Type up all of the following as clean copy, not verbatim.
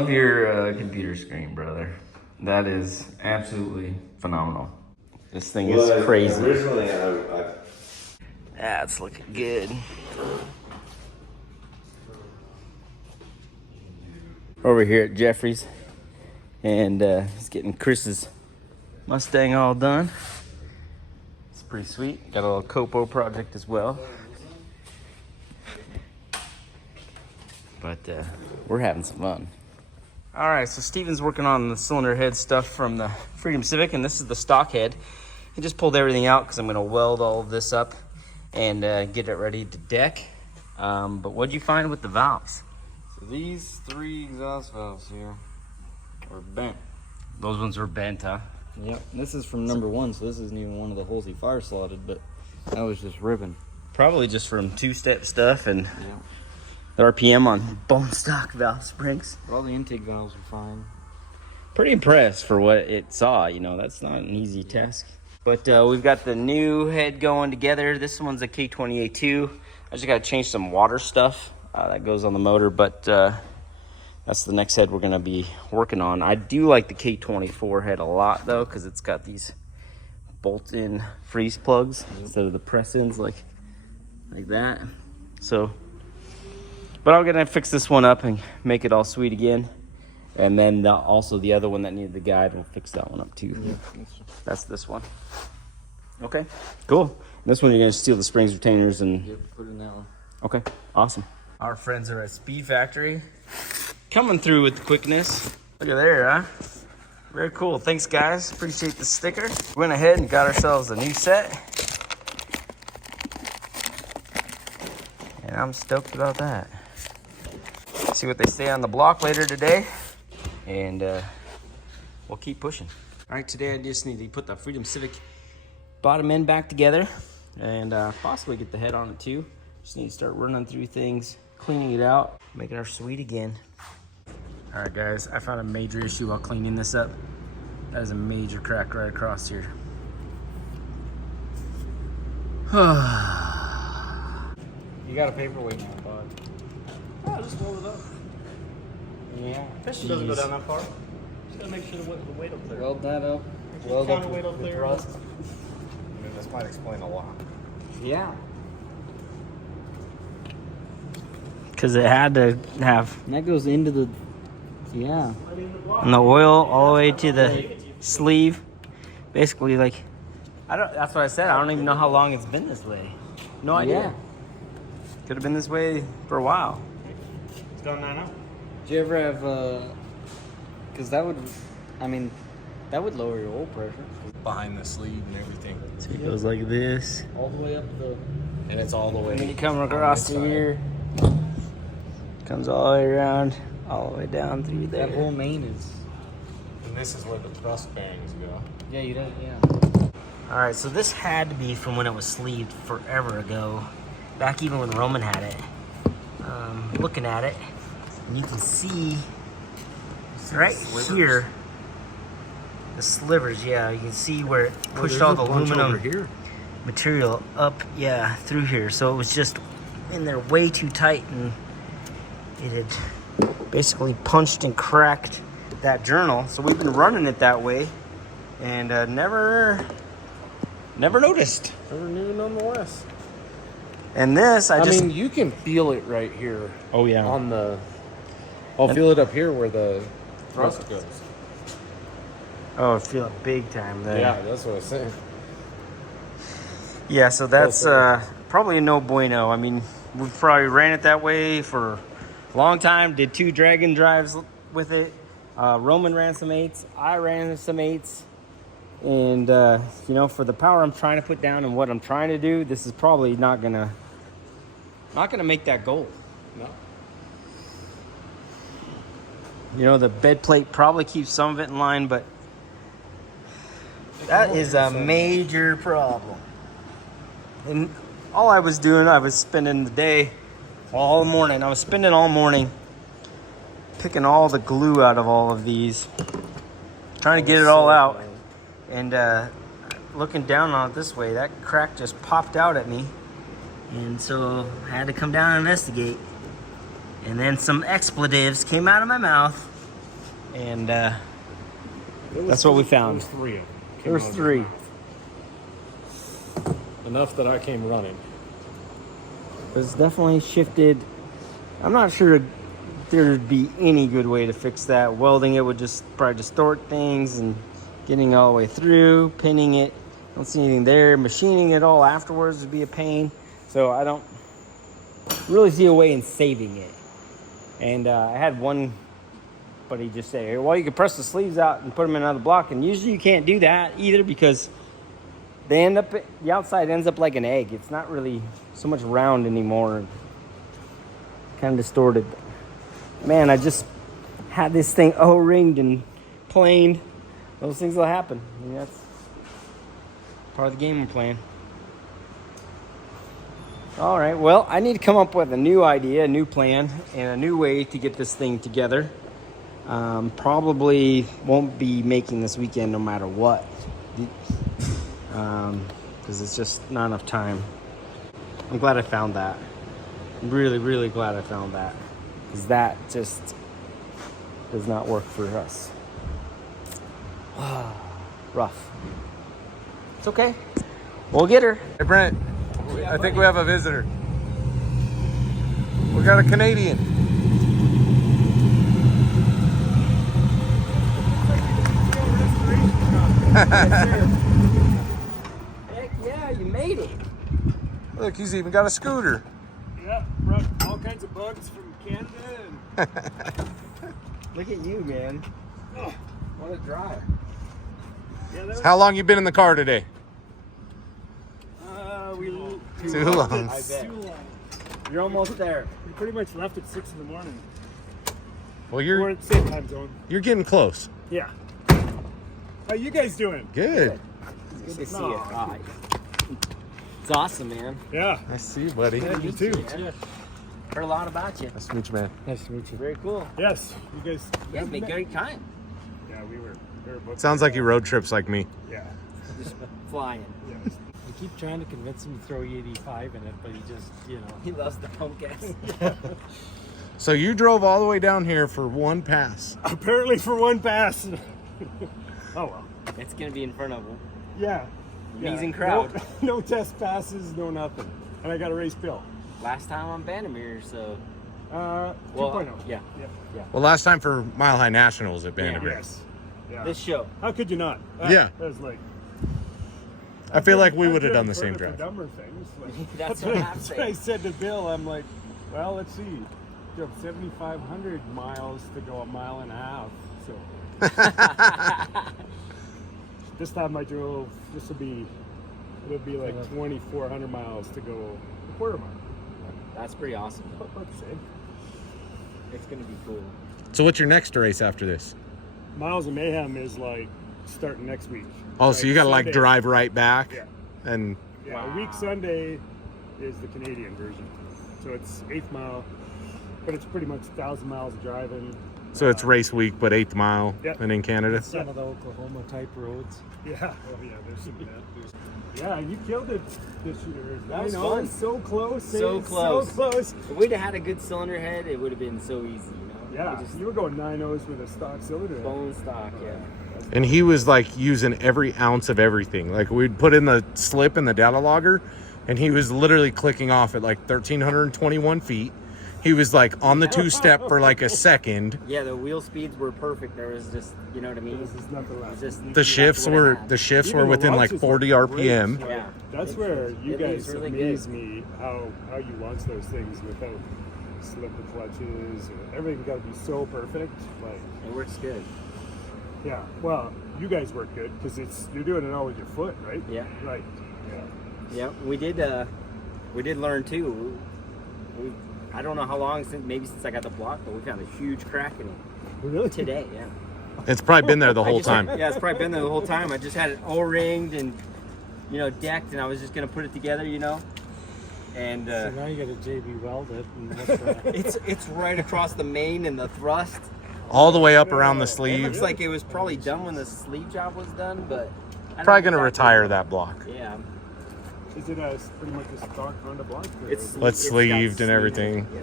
love your computer screen, brother. That is absolutely phenomenal. This thing is crazy. Originally, That's looking good. Over here at Jeffrey's, and he's getting Chris's Mustang all done. It's pretty sweet. Got a little Copo project as well. But we're having some fun. All right, so Steven's working on the cylinder head stuff from the Freedom Civic, and this is the stock head. He just pulled everything out because I'm going to weld all of this up and get it ready to deck. But what'd you find with the valves? So these 3 exhaust valves here are bent. Those ones were bent, huh? Yep. This is from number 1, so this isn't even one of the holes he fire slotted, but that was just ribbon. Probably just from two-step stuff and Yeah. the RPM on bone stock valve springs. But all the intake valves are fine. Pretty impressed for what it saw. You know, that's not an easy task. But we've got the new head going together. This one's a K20A2. I just got to change some water stuff that goes on the motor, but that's the next head we're going to be working on. I do like the K24 head a lot, though, because it's got these bolt-in freeze plugs instead of the press-ins like that. So, but I'm going to fix this one up and make it all sweet again. And then also the other one that needed the guide, we'll fix that one up too. Yeah, that's this one. Okay, cool. This one you're gonna steal the springs retainers and put it in that one. Okay, awesome. Our friends are at Speed Factory, coming through with the quickness. Look at there, huh? Very cool. Thanks, guys. Appreciate the sticker. We went ahead and got ourselves a new set, and I'm stoked about that. See what they say on the block later today, and we'll keep pushing. All right, today I just need to put the Freedom Civic bottom end back together and possibly get the head on it too. Just need to start running through things, cleaning it out, making her sweet again. All right, guys, I found a major issue while cleaning this up. That is a major crack right across here. You got a paperweight now, bud. Oh, just roll it up. Yeah. Piston doesn't go down that far. Just gotta make sure the weight will clear. Weld that up. Weld counterweight will clear. I mean, this might explain a lot. Yeah. Because it had to have, And that goes into the, yeah. and the oil all the way to the sleeve. Basically, like, that's what I said. I don't even know how long it's been this way. No idea. Yeah. Could have been this way for a while. It's gone now. Did you ever have, because that would, I mean, that would lower your oil pressure. Behind the sleeve and everything. So it goes like this. All the way up the, And it's all the way. And then you come across through here. Comes all the way around, all the way down through there. that whole main is, And this is where the thrust bearings go. yeah, you don't, yeah. All right, so this had to be from when it was sleeved forever ago. Back even when Roman had it. Looking at it, and you can see right here, the slivers, yeah, you can see where it pushed all the aluminum material up, yeah, through here. So it was just in there way too tight, and it had basically punched and cracked that journal. So we've been running it that way, and never noticed. Never knew nonetheless. And this, I just, mean, you can feel it right here. oh yeah, On the, I'll feel it up here where the thrust goes. oh, I feel it big time there. Yeah, that's what I was saying. Yeah, so that's probably a no bueno. I mean, we've probably ran it that way for a long time. Did 2 Dragon drives with it. Roman ran some 8s. I ran some 8s. And, you know, for the power I'm trying to put down and what I'm trying to do, this is probably not gonna make that goal. No. You know, the bed plate probably keeps some of it in line, but that is a major problem. And all I was doing, I was spending the day, all morning. I was spending all morning picking all the glue out of all of these, trying to get it all out. And looking down on it this way, that crack just popped out at me. And so I had to come down and investigate. And then some expletives came out of my mouth. And that's what we found. There was 3 of them. There was 3. Enough that I came running. It's definitely shifted. I'm not sure there'd be any good way to fix that. Welding it would just probably distort things, and getting all the way through, pinning it, don't see anything there. Machining it all afterwards would be a pain. So I don't really see a way in saving it. And I had one buddy just say, well, you could press the sleeves out and put them in another block. And usually you can't do that either, because the outside ends up like an egg. It's not really so much round anymore. Kind of distorted. Man, I just had this thing O-ringed and planed. Those things will happen. I mean, that's part of the game we're playing. All right, well, I need to come up with a new idea, a new plan, and a new way to get this thing together. Probably won't be making this weekend no matter what. Because it's just not enough time. I'm glad I found that. I'm really, really glad I found that. Because that just does not work for us. Rough. It's okay. We'll get her. Hey Brent, I think we have a visitor. We got a Canadian. Heck yeah, you made it. Look, he's even got a scooter. Yeah, brought all kinds of bugs from Canada. Look at you, man. Oh, What a drive. yeah, that was, How long you been in the car today? Too long. I bet. too long. You're almost there. We pretty much left at 6 in the morning. Well, We're you're at the same time zone. getting close. Yeah. How you guys doing? Good. It's good to see No. it. Ah, it's awesome, man. Yeah. Nice to see you, buddy. Yeah, you too. Yeah. Heard a lot about you. Nice to meet you, man. Nice to meet you. Very cool. Yes, you guys. You guys make great time. Yeah, we were booked. Sounds like you road trips like me. Yeah. Just flying. Yeah. I keep trying to convince him to throw E85 in it, but he just, He loves the pump gas. So you drove all the way down here for one pass. Apparently for one pass. Oh well. It's gonna be in front of him. Yeah. Amazing crowd. No test passes, no nothing. And I got a race bill. Last time on Bandamere, so 2.0. yeah. Yeah. Well, last time for Mile High Nationals at Vanderbilt. Yes. Yeah. This show. How could you not? Yeah. That was like. I feel like we I've would have driven done the same further for drive. dumber things. Like, That's what I'm that's what I saying. said to Bill. I'm like, well, let's see. Drove 7,500 miles to go a mile and a half. So this time I drove. It'll be like 2,400 miles to go a quarter mile. That's pretty awesome. Let's say. It's gonna be cool. So what's your next race after this? Miles of Mayhem is like starting next week. Oh, so you got to like Sunday. drive right back? Yeah. And Yeah, Wow. a week Sunday is the Canadian version. So it's 8th mile, but it's pretty much 1,000 miles of driving. so it's race week, but 8th mile Yeah. and in Canada. some of the Oklahoma type roads. Yeah. Oh yeah, there's some of that. Yeah, you killed it this year. That was I know, fun. so close. So eh? close. So close. If we'd have had a good cylinder head, it would have been so easy, Yeah, We just you were going 9.0s with a stock cylinder. bone stock, yeah. And he was like using every ounce of everything. Like we'd put in the slip in the data logger, and he was literally clicking off at like 1,321 feet. He was like on the 2-step for like a second. Yeah, the wheel speeds were perfect. There was just, you know what I mean? This is nothing It left. was just The shifts what I were had. were Even the within like launches 40 were great. RPM. Yeah. That's where you It leaves guys really amaze good. me how you launch those things without slip the clutches. Everything got to be so perfect. Like, It works good. yeah. Well, you guys work good because you're doing it all with your foot, right? Yeah. Right. Yeah. Yeah, we did learn too. I don't know how long since I got the block, but we found a huge crack in it Really? today. Yeah. It's probably been there the I whole just time. Yeah, it's probably been there the whole time. I just had it O-ringed and, decked, and I was just gonna put it together, And So now you got to JB weld it. And that's, it's right across the main and the thrust. All the way up around the It sleeve. looks like it was probably done when the sleeve job was done, but I don't Probably know gonna exactly. retire that block. Yeah, Is it pretty much a stock Honda block? or it's is it- Let's it's got sleeved and sleeve in it, everything. Yeah.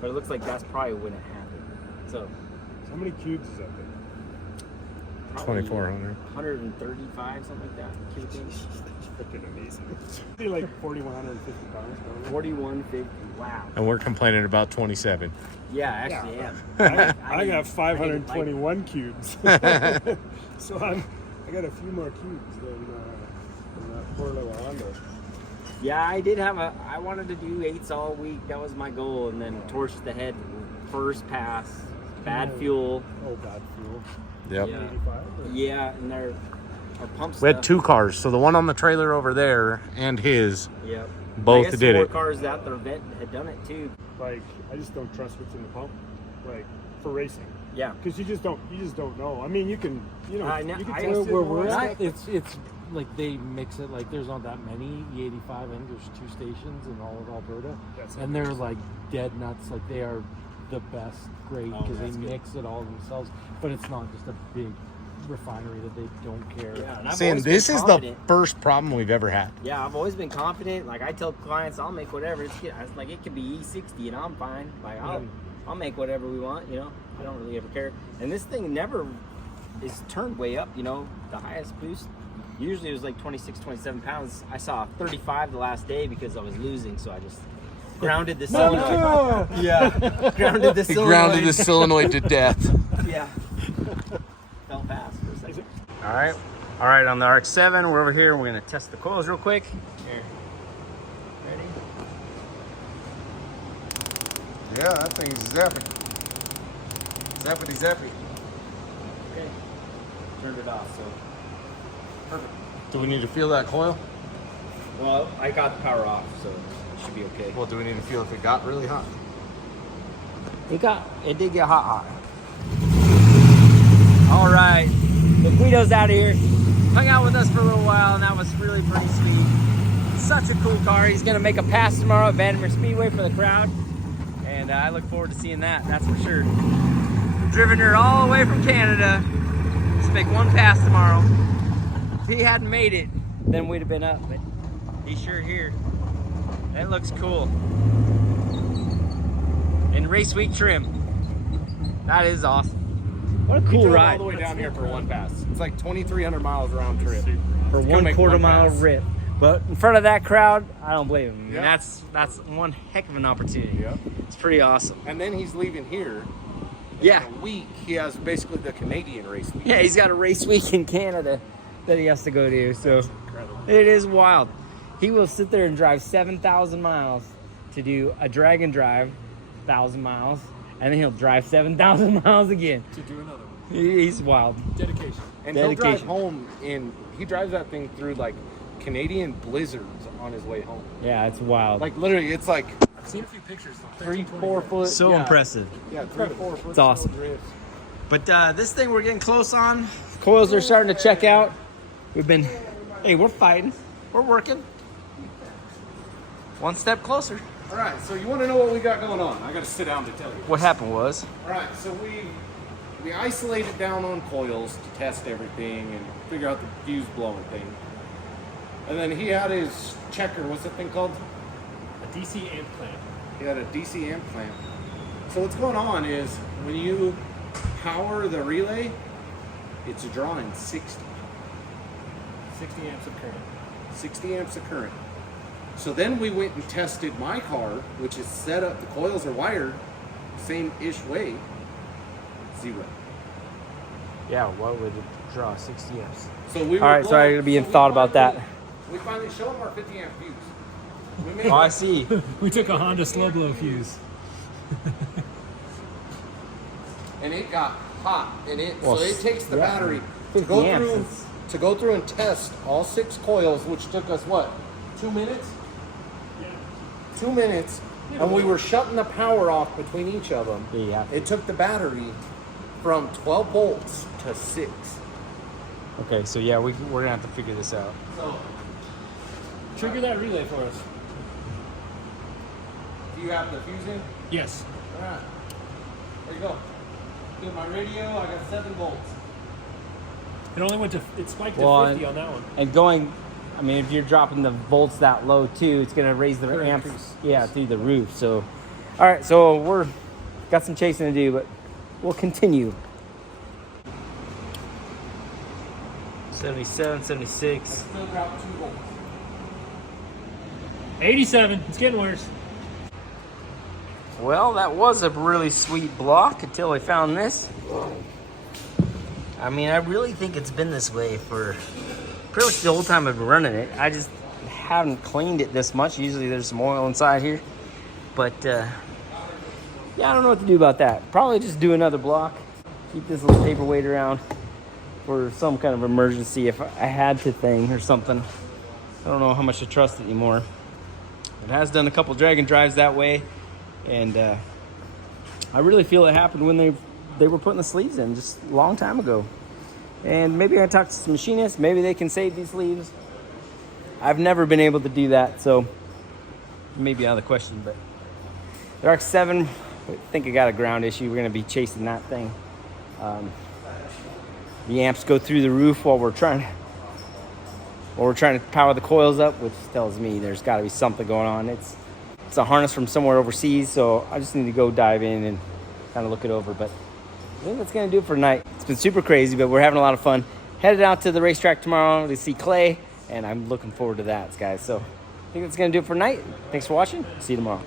But it looks like that's probably when it happened. So How many cubes is that thing? 2,400. 135, something like that. Cubic inch. Freaking amazing. Be like 4,150 pounds, probably. 4150. Wow. And we're complaining about 27. Yeah, actually, yeah. I got 521 cubes. So I got a few more cubes than that poor little Honda. Yeah, I wanted to do 8s all week. That was my goal. And then torched the head first pass. Bad fuel. Oh, bad fuel. Yep. Yeah. 85 or? Yeah, and our pump We had stuff. 2 cars, so the one on the trailer over there and his Yep. both I guess did 4 it. cars at the event had done it too. Like, I just don't trust what's in the pump, like, for racing. Yeah. Because you just don't know. I mean, you can I know- you can I- test it Where and all we're that at, stuff. it's like they mix it. Like there's not that many E85, and there's 2 stations in all of Alberta, That's and they're like dead nuts. Like they are the best grade Oh, because that's they good. mix it all themselves. But it's not just a big refinery that they don't care. Yeah, and I've Saying always been this is the confident. first problem we've ever had. Yeah, I've always been confident. Like I tell clients, I'll make whatever. It's like it could be E60 and I'm fine. Like I'll make whatever we want. You know, I don't really ever care. And this thing never is turned way up. You know, the highest boost usually it was like 26, 27 pounds. I saw 35 the last day because I was losing, so I just grounded the solenoid. Yeah, grounded the He solenoid. grounded the solenoid to death. Yeah, fell fast for a second. All right. All right, on the RX-7, we're over here. We're gonna test the coils real quick. Here. Ready? Yeah, that thing's zappy. Zappity zappy. Okay. Turned it off, so perfect. Do we need to feel that coil? Well, I got the power off, so it should be okay. Well, do we need to feel if it got really hot? It did get hot. All right, the Guido's out of here. Hung out with us for a little while, and that was really pretty sweet. Such a cool car. He's gonna make a pass tomorrow at Vandermeer Speedway for the crowd, and I look forward to seeing that. That's for sure. Driven her all the way from Canada. Let's make one pass tomorrow. If he hadn't made it, then we'd have been up, but he's sure here. That looks cool. In race week trim. That is awesome. What a cool Drove ride. all the way down here for one pass. It's like 2,300 miles round trip. For Gonna make 1/4 one mile pass. rip. But in front of that crowd, I don't blame him. Yeah. That's one heck of an opportunity. Yeah. It's pretty awesome. And then he's leaving here. Yeah. In a week, he has basically the Canadian race week. Yeah, he's got a race week in Canada that he has to go to. So it is wild. He will sit there and drive 7,000 miles to do a drag and drive 1,000 miles, and then he'll drive 7,000 miles again. To do another one. He's wild. Dedication. And he'll drive Dedication. home he drives that thing through like Canadian blizzards on his way home. Yeah, it's wild. Like literally, it's like I've seen a few pictures. 3-4 foot. so yeah, impressive. Yeah, 3-4 foot. It's awesome. snow drifts. But this thing we're getting close on. Coils are starting to check out. Hey, we're fighting. We're working. One step closer. All right, so you want to know what we got going on? I got to sit down to tell you. What happened was, All right, so we isolated down on coils to test everything and figure out the fuse blowing thing. And then he had his checker. What's that thing called? A DC amp clamp. He had a DC amp clamp. So what's going on is when you power the relay, it's drawing 60 amps of current. 60 amps of current. So then we went and tested my car, which is set up, the coils are wired same-ish way, 0. yeah, what would it draw 60 amps? So we were All right, blowing- sorry, I gotta be in we thought about finally- that. We finally showed him our 50 amp fuse. We made Oh, I see. We took a Honda slow blow fuse. and it got hot, and Well, so it takes the yeah, battery to 50 go amps through is- to go through and test all 6 coils, which took us what, 2 minutes? 2 minutes, and we were shutting the power off between each of them. Yeah. It took the battery from 12 volts to 6. Okay, so yeah, we're gonna have to figure this out. So, Trigger that relay for us. do you have the fuse in? Yes. All right. There you go. Good, my radio, I got 7 volts. It only went to, it spiked Well, to 50 on that one. And going, I mean, if you're dropping the volts that low too, it's gonna raise the Current amps, increase. yeah, through the roof. So, all right, so we're got some chasing to do, but will continue. 77, 76. 87. It's getting worse. Well, that was a really sweet block until I found this. I mean, I really think it's been this way for pretty much the whole time I've been running it. I just haven't cleaned it this much. Usually there's some oil inside here. But, yeah, I don't know what to do about that. Probably just do another block. Keep this little paperweight around for some kind of emergency if I had to thing or something. I don't know how much to trust it anymore. It has done a couple drag and drives that way. And I really feel it happened when they were putting the sleeves in just a long time ago. And maybe I talk to some machinists. Maybe they can save these sleeves. I've never been able to do that, so maybe out of the question. But the RX-7, I think I got a ground issue. We're going to be chasing that thing. The amps go through the roof while we're trying to power the coils up, which tells me there's got to be something going on. It's a harness from somewhere overseas, so I just need to go dive in and kind of look it over. But I think that's going to do it for tonight. It's been super crazy, but we're having a lot of fun. Headed out to the racetrack tomorrow to see Clay, and I'm looking forward to that, guys. So I think that's going to do it for tonight. Thanks for watching. See you tomorrow.